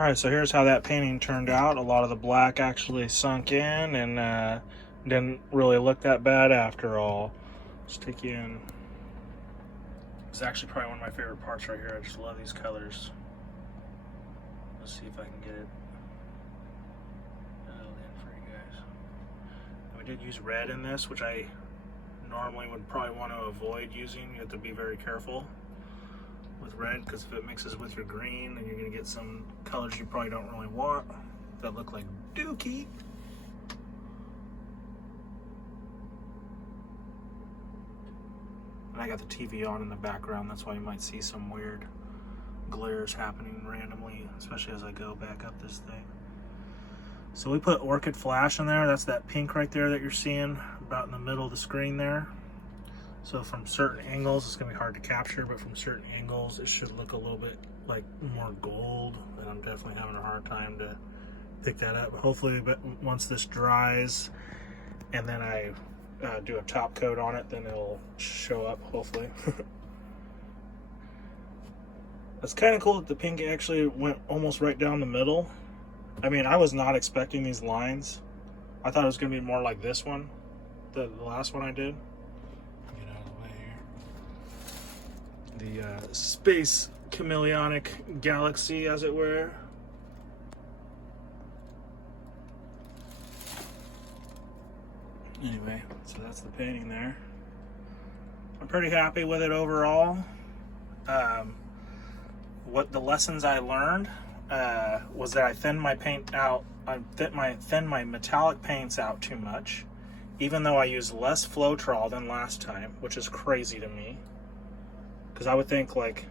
Alright, so here's how that painting turned out. A lot of the black actually sunk in and didn't really look that bad after all. Let's take you in. It's actually probably one of my favorite parts right here. I just love these colors. Let's see if I can get it dialed in for you guys. We did use red in this, which I normally would probably want to avoid using. You have to be very careful with red, because if it mixes with your green, then you're going to get some colors you probably don't really want that look like dookie. And I got the TV on in the background, that's why you might see some weird glares happening randomly, especially as I go back up this thing. So we put Orchid Flash in there. That's that pink right there that you're seeing about in the middle of the screen there. So from certain angles, it's gonna be hard to capture, but from certain angles, it should look a little bit like more gold, and I'm definitely having a hard time to pick that up. Hopefully, but once this dries and then I do a top coat on it, then it'll show up, hopefully. It's kind of cool that the pink actually went almost right down the middle. I mean, I was not expecting these lines. I thought it was gonna be more like this one, the last one I did. The space chameleonic galaxy, as it were. Anyway, so that's the painting there. I'm pretty happy with it overall. What the lessons I learned was that I thinned my paint out. I thinned my metallic paints out too much, even though I used less Floetrol than last time, which is crazy to me. Because I would think like,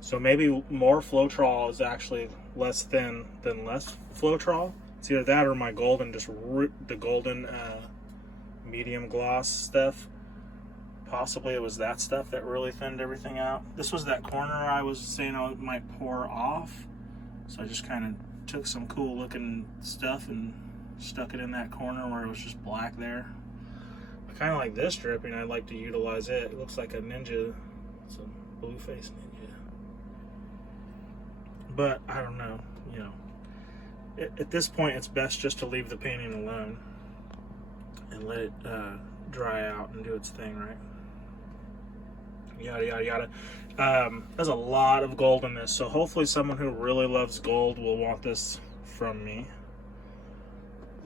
so maybe more Floetrol is actually less thin than less Floetrol. It's either that or my golden, the golden medium gloss stuff. Possibly it was that stuff that really thinned everything out. This was that corner I was saying I might pour off. So I just kind of took some cool looking stuff and stuck it in that corner where it was just black there. I kind of like this dripping. I'd like to utilize it. It looks like a ninja. It's a blue face ninja. But I don't know, you know. At this point, it's best just to leave the painting alone and let it dry out and do its thing, right? Yada, yada, yada. There's a lot of gold in this, so hopefully someone who really loves gold will want this from me.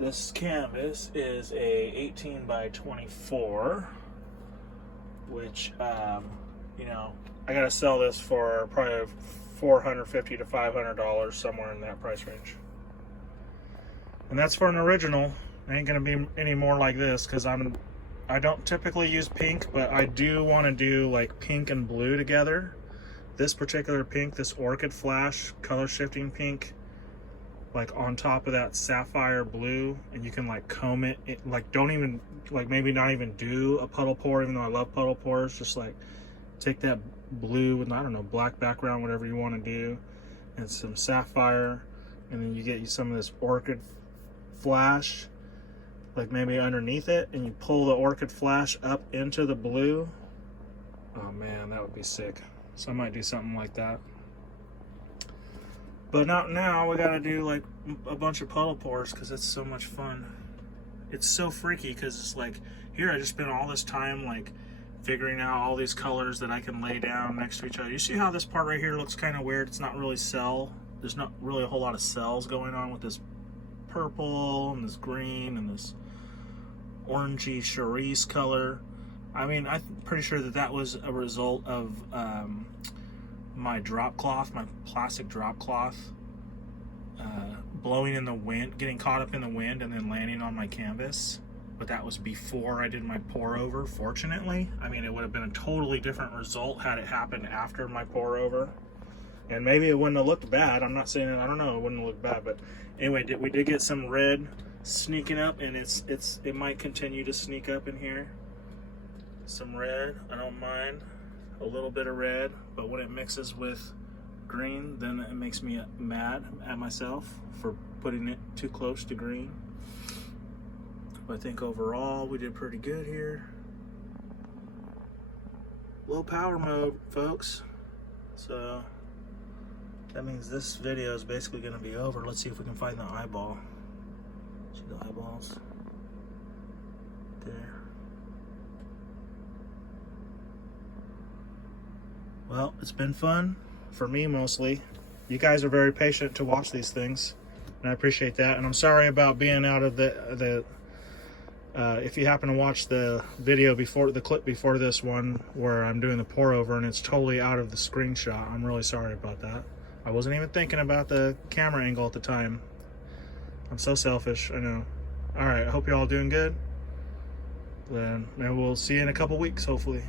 This canvas is a 18 by 24, which, you know, I gotta sell this for probably $450 to $500, somewhere in that price range. And that's for an original. Ain't gonna be any more like this, because I don't typically use pink, but I do want to do like pink and blue together. This particular pink, this Orchid Flash color shifting pink, like on top of that sapphire blue, and you can like comb it, like don't even, like maybe not even do a puddle pour, even though I love puddle pours. Just like take that blue with, I don't know, black background, whatever you want to do, and some sapphire, and then you get some of this Orchid Flash, like maybe underneath it, and you pull the Orchid Flash up into the blue. Oh man, that would be sick. So I might do something like that. But not now. We gotta do like a bunch of puddle pours because it's so much fun. It's so freaky because it's like, here I just spent all this time like figuring out all these colors that I can lay down next to each other. You see how this part right here looks kind of weird? It's not really cell. There's not really a whole lot of cells going on with this purple and this green and this orangey cerise color. I mean, I'm pretty sure that that was a result of my drop cloth, my plastic drop cloth, blowing in the wind, getting caught up in the wind and then landing on my canvas. But that was before I did my pour over, fortunately. I mean, it would have been a totally different result had it happened after my pour over. And maybe it wouldn't have looked bad. I'm not saying, I don't know, it wouldn't look bad. But anyway, we did get some red sneaking up, and it might continue to sneak up in here. Some red, I don't mind. A little bit of red, but when it mixes with green, then it makes me mad at myself for putting it too close to green. But I think overall we did pretty good here. Low power mode, folks. So That means this video is basically going to be over. Let's see if we can find the eyeball. See the eyeballs? There. Well, it's been fun. For me, mostly. You guys are very patient to watch these things, and I appreciate that. And I'm sorry about being out of the if you happen to watch the video before, the clip before this one, where I'm doing the pour over and it's totally out of the screenshot, I'm really sorry about that. I wasn't even thinking about the camera angle at the time. I'm so selfish, I know. Alright, I hope you're all doing good. Then maybe we'll see you in a couple weeks, hopefully.